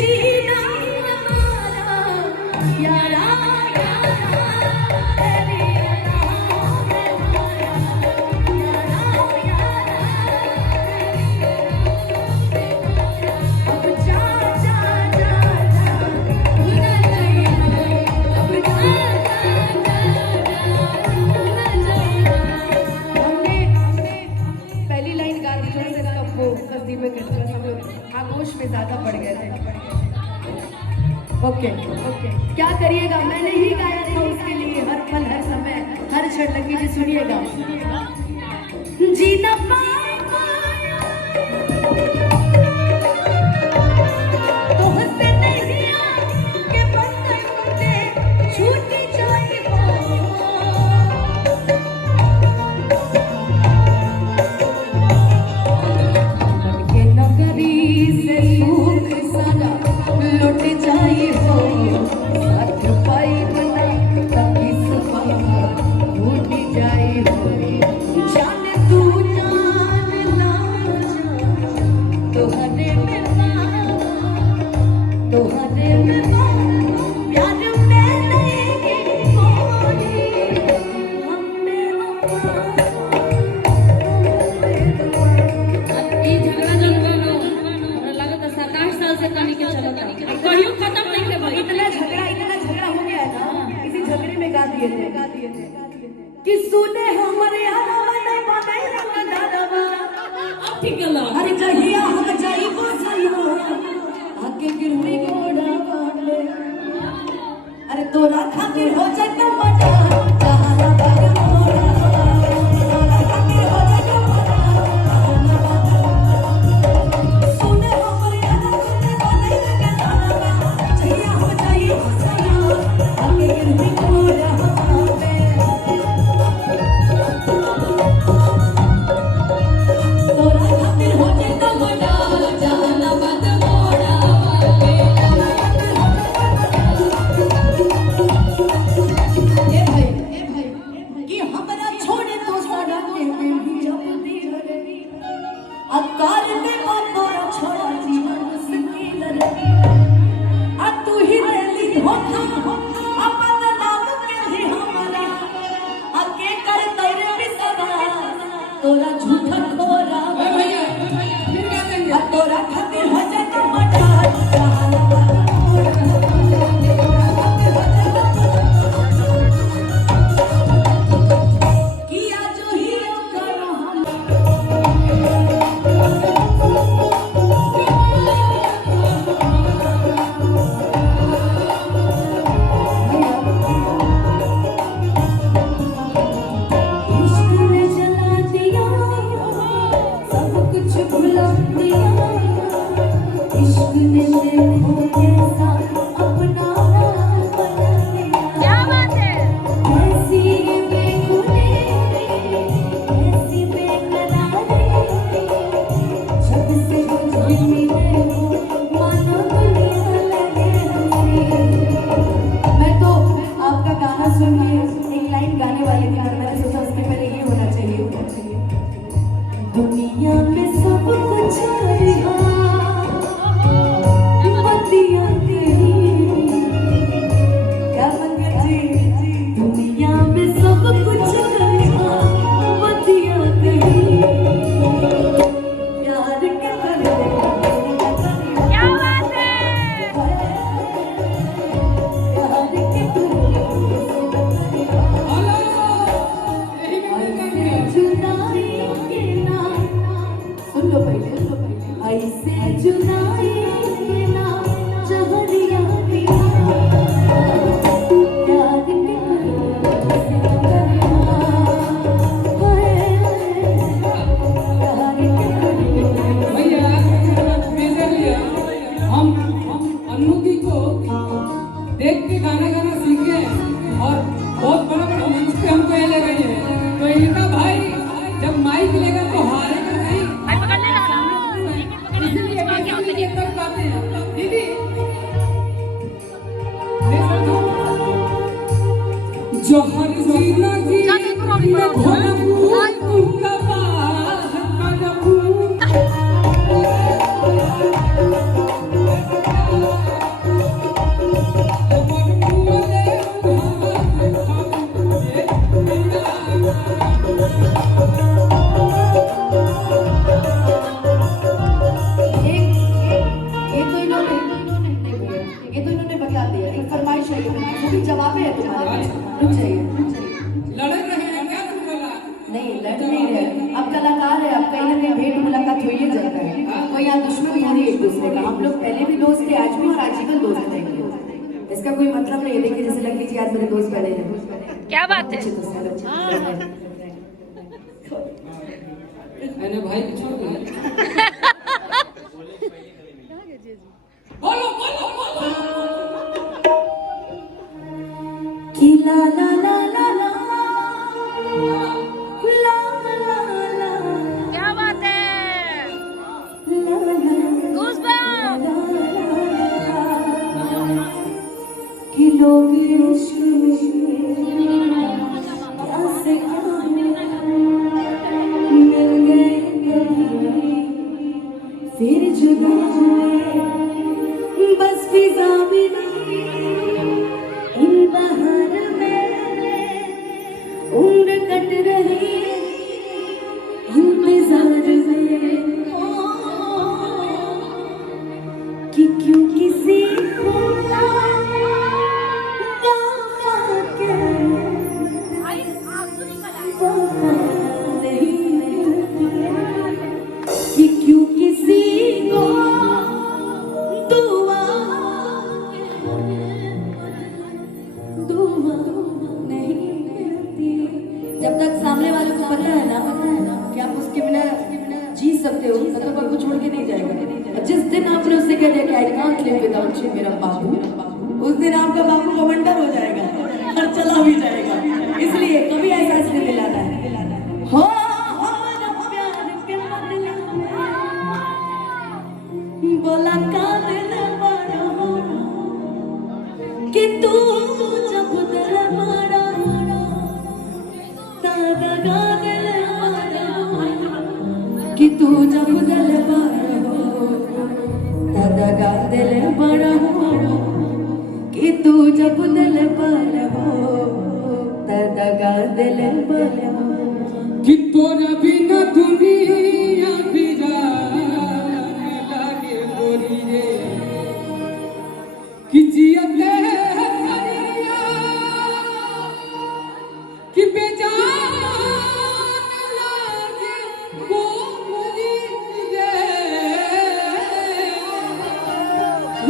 जीना हमारा यारा आगोश में ज्यादा बढ़ गए थे। ओके क्या करिएगा, मैंने ही गाया था उसके लिए, हर पल हर समय हर क्षण लगी जी। सुनिएगा जीना तो हंसते नहीं के बंदे छूटी जाए लुट जाई हो साथ पाई बना तभी सुबह उठ जाई हो जान तू जान ला तोहरे में प्यार में नहीं कोई हमने ये झगड़ा जन गाना लगा था 7-8 साल से कहानी के चला था, कहियो खत्म नहीं है भाई। इतना झगड़ा हो गया है ना, इसी झगड़े में गा दिए थे कि सुने हमारे हवन बनाई रंग दारवा अब ठीक गला अरे जहिया हम जाई को सलो आके गिरनी घोड़ा वाले अरे तोरा खातिर हो जाए तो मजा जहां बाग मोरा तोरा खातिर हो जाए तो मजा सुने हमारे हवन बनाई रंग दारवा जहिया हम जाई को सलो आके गिरनी घोड़ा वाले तोरा खातिर हो जाए तो मजा जहां बाग मोरा ए भाई कि हमरा छोड़े तो सारा के भी जब दिल रे अकार में तोरा छोड़ा जीवन मुश्किल रे आ तू ही रेली धोखा अपन नाम के ही हमरा आ के कर तेरे विसवा तोरा झूठा खोरा भैया फिर क्या देंगे आ तोरा खातिर हो जाए तो मजा जहां बाग मोरा किया जो ही करो हम इश्क ने जला दिया सब कुछ भुला दिया इश्क ने देखो कैसा अपना बना दिया क्या बात है ऐसी बेगुने ऐसी बेकरारी जब से तुझे मिले हो मानो दुनिया लगे हंसी मैं तो आपका गाना सुन के एक लाइन गाने वाली थी और मैंने सोचा उसके पहले ये होना चाहिए दुनिया में सब कुछ रिहा बतिया तेरी क्या बतिया तेरी दुनिया में सब कुछ रिहा बतिया तेरी प्यार के करे क्या बात है प्यार के करे जुदाई के नाम सुन लो पहले ऐसे जुदाई के नाम जहरिया पिया प्यार के भैया मेरे लिए हम अनुदी को देख के गाना गाना सीखे और बहुत बड़ा बड़ा मंच पे हमको ये ले गई है तो इनका भाई जब माइक लेगा तो हारेगा नहीं इसलिए ये तक गाते हैं दीदी जो हर जीना की भोला तुमका बात का तुमने बता दिया, एक फरमाइश है वो भी जवाब है तुम्हारा। रुक जाइए, रुक जाइए। लड़ रहे हैं क्या तुम बोला? नहीं लड़ नहीं रहे, अब कलाकार है, अब कहीं ना कहीं भेंट मुलाकात हो ही जाता है। कोई यहाँ दुश्मन थोड़ी एक दूसरे का, हम लोग पहले भी दोस्त थे, आज भी और आजीवन दोस्त रहेंगे। इसका कोई मतलब नहीं है। देखिए जैसे लग लीजिए आज मेरे दोस्त पहले हैं। क्या बात है? अच्छे दोस्त हैं, अच्छे दोस्त हैं। मैंने भाई को छोड़ दिया। बोलो बोलो बोलो कि ला ला ला ला ला ला ला ला क्या बात है? ला ला गूज़बम्प। कि लोग इश्क में क्या से क्या मिल गए कभी फिर जुदा हुए, बस फिजा मिली इन बहार में उम्र कट रही इंतजार में। कि क्यों किसी को कि क्यों किसी को दुआ नहीं मिलती। जब तक सामने वाले को पता है ना कि आप उसके बिना जी सकते हो, तब आपको छोड़ के नहीं जाएगा। जिस दिन आपने उससे कह दिया कि I can't live without you मेरा बाबू, उस दिन आपका बाबू कमांडर हो जाएगा और चला भी जाएगा। इसलिए कभी ऐसा इसलिए दिलाना है हो हमारा प्यार के बदले बोला का दिल बड़ा हो कि तू जब दिल बड़ा दादा का दिल बड़ा कि तू जब दिल बड़ा हो दादा का दिल बड़ा हो कि तू जब दिल बड़ा हो दादा का दिल बड़ा हो। कि तोरा बिना दुनिया बिराने लागे गोरी रे, कि जियते करिया कि बेजान लागे गोरी रे।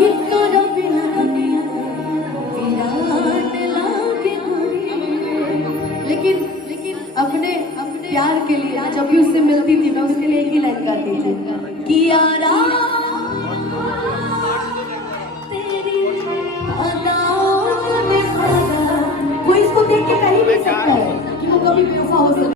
ये तोरा बिना दुनिया बिराने लागे गोरी। लेकिन अपने प्यार के लिए जब भी उससे मिलती थी मैं उसके लिए एक ही लाइन गाती थी कि यारा